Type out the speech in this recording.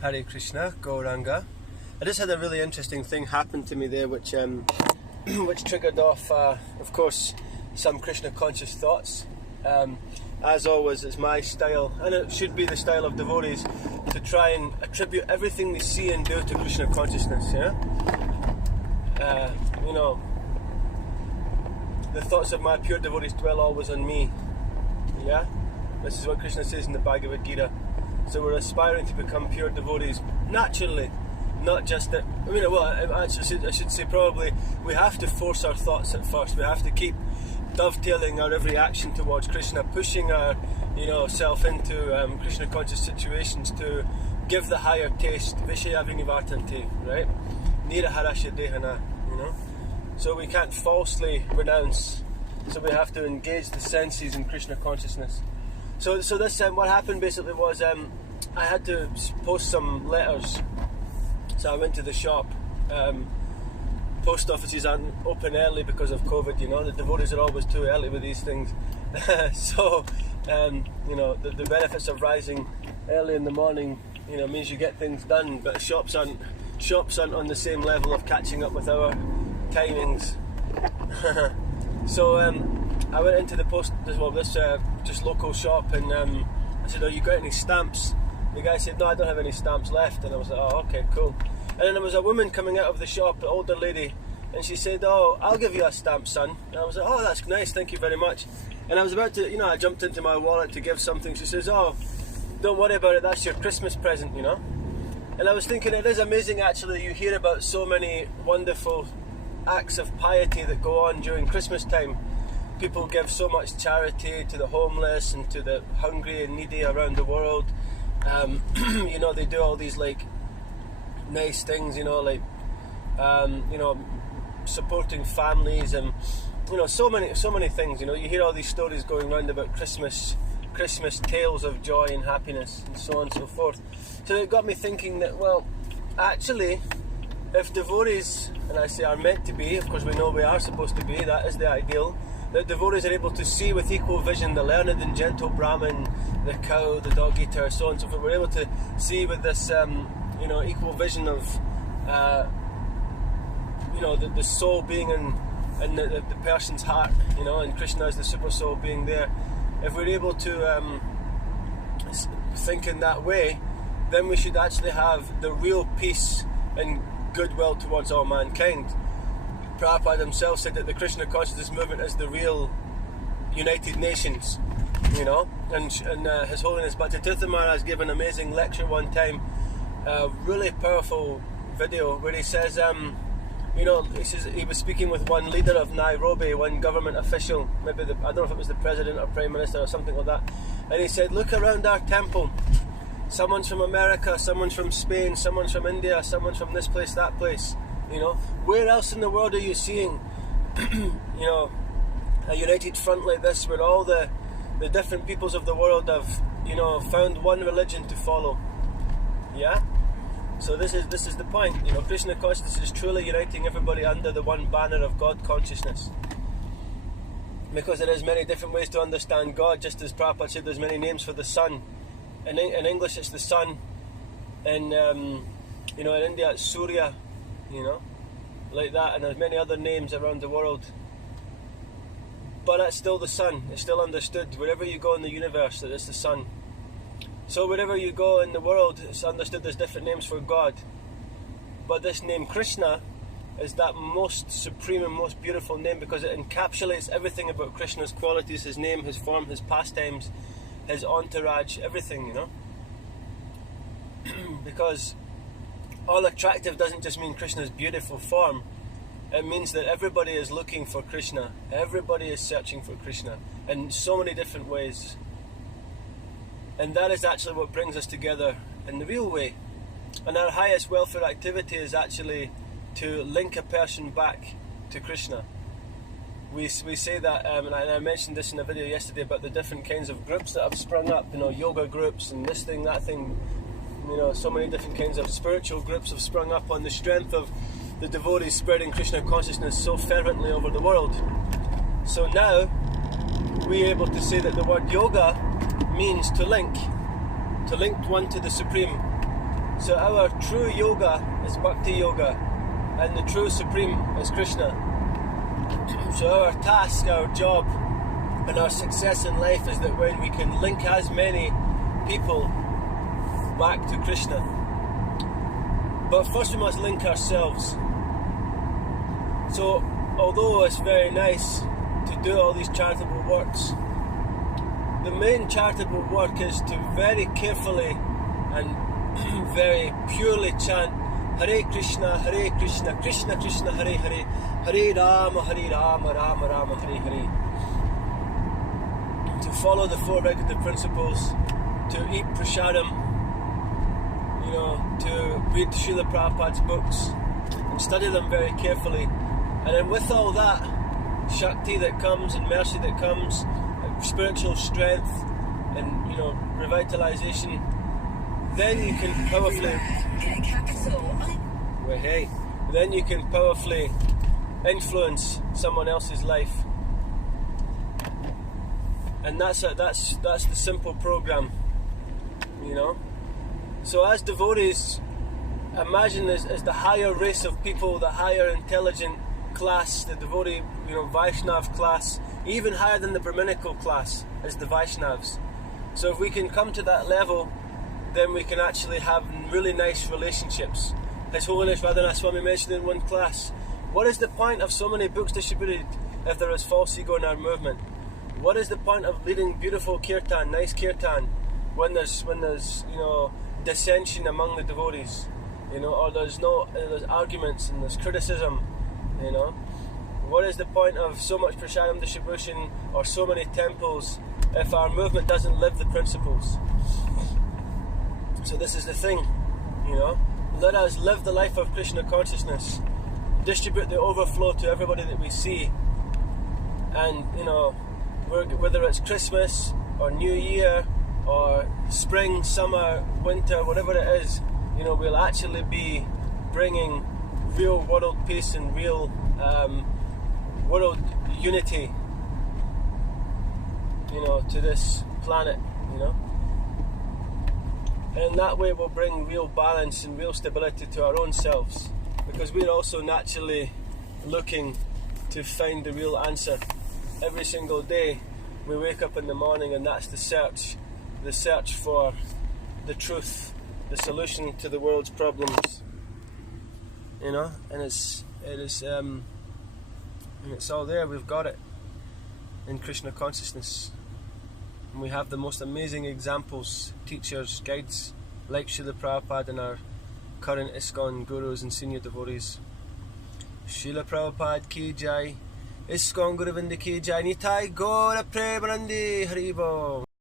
Hare Krishna, Gauranga. I just had a really interesting thing happen to me there, which triggered off, of course, some Krishna conscious thoughts. As always, it's my style, and it should be the style of devotees, to try and attribute everything they see and do to Krishna consciousness. The thoughts of my pure devotees dwell always on me. Yeah, this is what Krishna says in the Bhagavad Gita. So we're aspiring to become pure devotees naturally, not just that. I should say probably we have to force our thoughts at first. We have to keep dovetailing our every action towards Krishna, pushing our self into Krishna conscious situations to give the higher taste. Vishaya vinivartante, right? Niraharasya dehana, So we can't falsely renounce. So we have to engage the senses in Krishna consciousness. So this what happened basically was I had to post some letters. So I went to the shop. Post offices aren't open early because of COVID. The devotees are always too early with these things. So the benefits of rising early in the morning means you get things done, but shops aren't on the same level of catching up with our timings. So I went into this just local shop, and I said, "Oh, you got any stamps?" The guy said, "No, I don't have any stamps left." And I was like, "Oh, okay, cool." And then there was a woman coming out of the shop, an older lady, and she said, "Oh, I'll give you a stamp, son." And I was like, "Oh, that's nice, thank you very much." And I was about to, I jumped into my wallet to give something. She says, "Oh, don't worry about it, that's your Christmas present, And I was thinking, it is amazing actually, you hear about so many wonderful acts of piety that go on during Christmas time. People give so much charity to the homeless and to the hungry and needy around the world. They do all these nice things, supporting families and so many things. You hear all these stories going around about Christmas tales of joy and happiness and so on and so forth. So it got me thinking that, well, actually, if devotees, and I say are meant to be, of course we know we are supposed to be, that is the ideal, that devotees are able to see with equal vision the learned and gentle Brahmin, the cow, the dog eater, so on and so forth. We're able to see with this equal vision of the soul being in the person's heart, and Krishna is the super soul being there. If we're able to think in that way, then we should actually have the real peace and goodwill towards all mankind. Prabhupada himself said that the Krishna Consciousness movement is the real United Nations, and His Holiness Bhattacharya Maharaj gave an amazing lecture one time, a really powerful video where he says, he was speaking with one leader of Nairobi, one government official, maybe I don't know if it was the president or prime minister or something like that, and he said, "Look around our temple. Someone's from America, someone's from Spain, someone's from India, someone's from this place, that place. Where else in the world are you seeing, a united front like this, where all the different peoples of the world have, found one religion to follow?" Yeah. So this is the point. Krishna consciousness is truly uniting everybody under the one banner of God consciousness. Because there is many different ways to understand God, just as Prabhupada said, there's many names for the sun. In English, it's the sun. In India, it's Surya. Like that, and there's many other names around the world. But it's still the sun. It's still understood wherever you go in the universe that it's the sun. So wherever you go in the world, it's understood there's different names for God. But this name Krishna is that most supreme and most beautiful name, because it encapsulates everything about Krishna's qualities, his name, his form, his pastimes, his entourage, everything, Because all attractive doesn't just mean Krishna's beautiful form. It means that everybody is looking for Krishna. Everybody is searching for Krishna in so many different ways. And that is actually what brings us together in the real way. And our highest welfare activity is actually to link a person back to Krishna. We say that, and I mentioned this in a video yesterday about the different kinds of groups that have sprung up, yoga groups and this thing, that thing, so many different kinds of spiritual groups have sprung up on the strength of the devotees spreading Krishna consciousness so fervently over the world. So now we're able to say that the word yoga means to link one to the Supreme. So our true yoga is Bhakti Yoga, and the true Supreme is Krishna. So our task, our job, and our success in life is that when we can link as many people back to Krishna. But first we must link ourselves. So although it's very nice to do all these charitable works, the main charitable work is to very carefully and very purely chant Hare Krishna, Krishna Krishna, Hare Hare, Hare Rama, Rama Rama, Hare Hare. To follow the four regulative principles, to eat prasadam, to read Srila Prabhupada's books and study them very carefully. And then with all that Shakti that comes and mercy that comes, spiritual strength and revitalization, then you can powerfully influence someone else's life. And that's the simple program, So as devotees, imagine as the higher race of people, the higher intelligent class, the devotee, Vaishnav class, even higher than the Brahminical class is the Vaishnavs. So if we can come to that level, then we can actually have really nice relationships. His Holiness Radhanath Swami mentioned in one class, what is the point of so many books distributed if there is false ego in our movement? What is the point of leading beautiful kirtan, nice kirtan, when there's dissension among the devotees, or there's arguments and there's criticism, What is the point of so much prasadam distribution or so many temples if our movement doesn't live the principles? So this is the thing, Let us live the life of Krishna consciousness, distribute the overflow to everybody that we see, and whether it's Christmas or New Year or spring, summer, winter, whatever it is, we'll actually be bringing real world peace and real world unity, to this planet, And in that way we'll bring real balance and real stability to our own selves, because we're also naturally looking to find the real answer. Every single day we wake up in the morning and that's the search for the truth, the solution to the world's problems, and it's all there. We've got it in Krishna consciousness, and we have the most amazing examples, teachers, guides like Srila Prabhupada and our current ISKCON gurus and senior devotees. Srila Prabhupada ki jai, ISKCON Guru Vrinda ki jai, Nitai Gaura Premanandi Haribo.